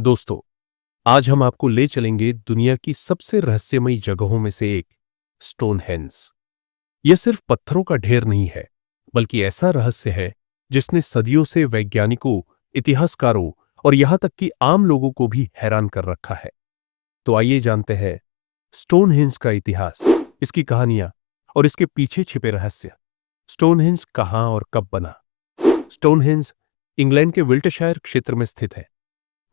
दोस्तों, आज हम आपको ले चलेंगे दुनिया की सबसे रहस्यमयी जगहों में से एक, स्टोनहेंज। यह सिर्फ पत्थरों का ढेर नहीं है, बल्कि ऐसा रहस्य है जिसने सदियों से वैज्ञानिकों, इतिहासकारों और यहां तक कि आम लोगों को भी हैरान कर रखा है। तो आइए जानते हैं स्टोनहेंज का इतिहास, इसकी कहानियां और इसके पीछे छिपे रहस्य। स्टोनहेंज कहां और कब बना? स्टोनहेंज इंग्लैंड के विल्टशायर क्षेत्र में स्थित है।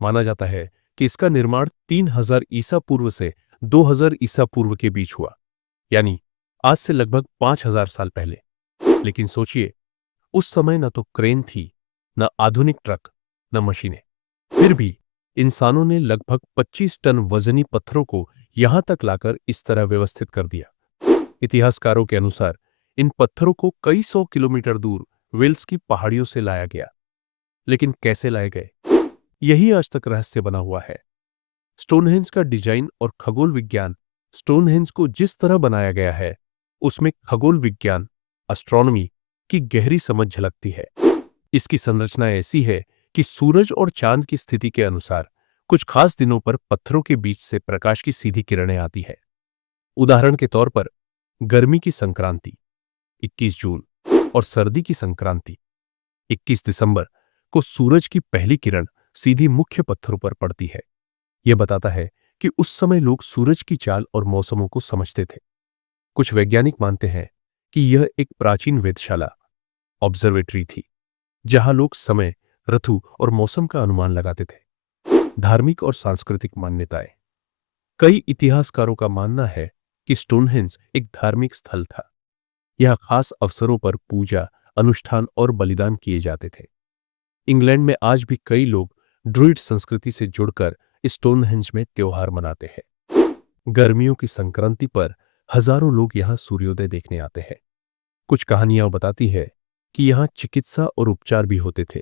माना जाता है कि इसका निर्माण 3000 ईसा पूर्व से 2000 ईसा पूर्व के बीच हुआ, यानी आज से लगभग 5000 साल पहले। लेकिन सोचिए, उस समय न तो क्रेन थी, न आधुनिक ट्रक, न मशीनें। फिर भी इंसानों ने लगभग 25 टन वजनी पत्थरों को यहां तक लाकर इस तरह व्यवस्थित कर दिया। इतिहासकारों के अनुसार इन पत्थरों को कई सौ किलोमीटर दूर वेल्स की पहाड़ियों से लाया गया। लेकिन कैसे लाए गए, यही आज तक रहस्य बना हुआ है। स्टोनहेंज का डिजाइन और खगोल विज्ञान। स्टोनहेंज को जिस तरह बनाया गया है, उसमें खगोल विज्ञान, एस्ट्रोनॉमी की गहरी समझ झलकती है। इसकी संरचना ऐसी है कि सूरज और चांद की स्थिति के अनुसार कुछ खास दिनों पर पत्थरों के बीच से प्रकाश की सीधी किरणें आती है। उदाहरण के तौर पर गर्मी की संक्रांति 21 जून और सर्दी की संक्रांति 21 दिसंबर को सूरज की पहली किरण सीधी मुख्य पत्थरों पर पड़ती है। यह बताता है कि उस समय लोग सूरज की चाल और मौसमों को समझते थे। कुछ वैज्ञानिक मानते हैं कि यह एक प्राचीन वेधशाला, ऑब्जर्वेटरी थी, जहां लोग समय, ऋतु और मौसम का अनुमान लगाते थे। धार्मिक और सांस्कृतिक मान्यताएं। कई इतिहासकारों का मानना है कि स्टोनहेंज एक धार्मिक स्थल था। यह खास अवसरों पर पूजा, अनुष्ठान और बलिदान किए जाते थे। इंग्लैंड में आज भी कई लोग ड्रुइड संस्कृति से जुड़कर स्टोनहेंज में त्योहार मनाते हैं। गर्मियों की संक्रांति पर हजारों लोग यहां सूर्योदय देखने आते हैं। कुछ कहानियां बताती है कि यहां चिकित्सा और उपचार भी होते थे,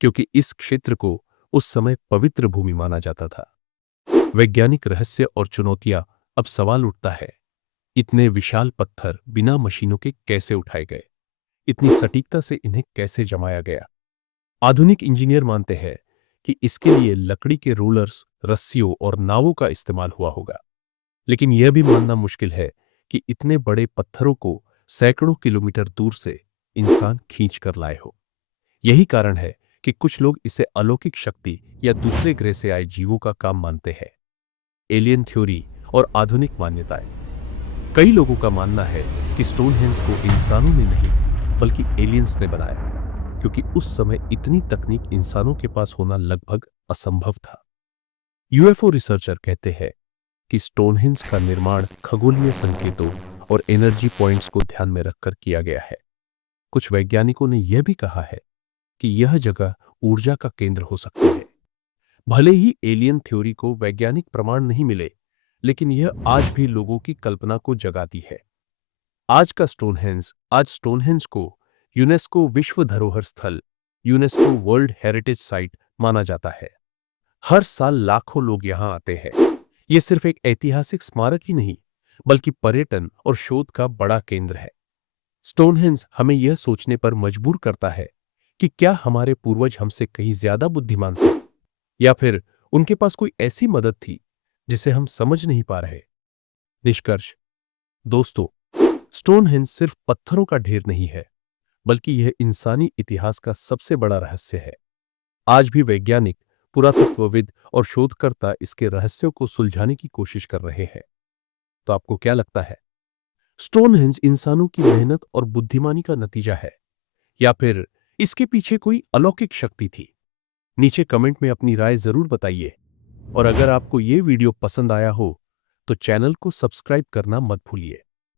क्योंकि इस क्षेत्र को उस समय पवित्र भूमि माना जाता था। वैज्ञानिक रहस्य और चुनौतियां। अब सवाल उठता है, इतने विशाल पत्थर बिना मशीनों के कैसे उठाए गए? इतनी सटीकता से इन्हें कैसे जमाया गया? आधुनिक इंजीनियर मानते हैं कि इसके लिए लकड़ी के रोलर्स, रस्सियों और नावों का इस्तेमाल हुआ होगा। लेकिन यह भी मानना मुश्किल है कि इतने बड़े पत्थरों को सैकड़ों किलोमीटर दूर से इंसान खींच कर लाए हो। यही कारण है कि कुछ लोग इसे अलौकिक शक्ति या दूसरे ग्रह से आए जीवों का काम मानते हैं। एलियन थ्योरी और आधुनिक मान्यताएं। कई लोगों का मानना है कि स्टोनहेंज को इंसानों ने नहीं, बल्कि एलियंस ने बनाया, क्योंकि उस समय इतनी तकनीक इंसानों के पास होना लगभग असंभव था। यूएफओ रिसर्चर कहते हैं कि स्टोनहेंज का निर्माण खगोलीय संकेतों और एनर्जी पॉइंट्स को ध्यान में रखकर किया गया है। कुछ वैज्ञानिकों ने यह भी कहा है कि यह जगह ऊर्जा का केंद्र हो सकती है। भले ही एलियन थ्योरी को वैज्ञानिक प्रमाण नहीं मिले, लेकिन यह आज भी लोगों की कल्पना को जगाती है। आज स्टोनहेंज को यूनेस्को विश्व धरोहर स्थल, यूनेस्को वर्ल्ड हेरिटेज साइट माना जाता है। हर साल लाखों लोग यहां आते हैं। यह सिर्फ एक ऐतिहासिक स्मारक ही नहीं, बल्कि पर्यटन और शोध का बड़ा केंद्र है। स्टोनहेंज हमें यह सोचने पर मजबूर करता है कि क्या हमारे पूर्वज हमसे कहीं ज्यादा बुद्धिमान थे, या फिर उनके पास कोई ऐसी मदद थी जिसे हम समझ नहीं पा रहे। निष्कर्ष। दोस्तों, स्टोनहेंज सिर्फ पत्थरों का ढेर नहीं है, बल्कि यह इंसानी इतिहास का सबसे बड़ा रहस्य है। आज भी वैज्ञानिक, पुरातत्वविद और शोधकर्ता इसके रहस्यों को सुलझाने की कोशिश कर रहे हैं। तो आपको क्या लगता है, स्टोनहेंज इंसानों की मेहनत और बुद्धिमानी का नतीजा है, या फिर इसके पीछे कोई अलौकिक शक्ति थी? नीचे कमेंट में अपनी राय जरूर बताइए। और अगर आपको ये वीडियो पसंद आया हो, तो चैनल को सब्सक्राइब करना मत भूलिए।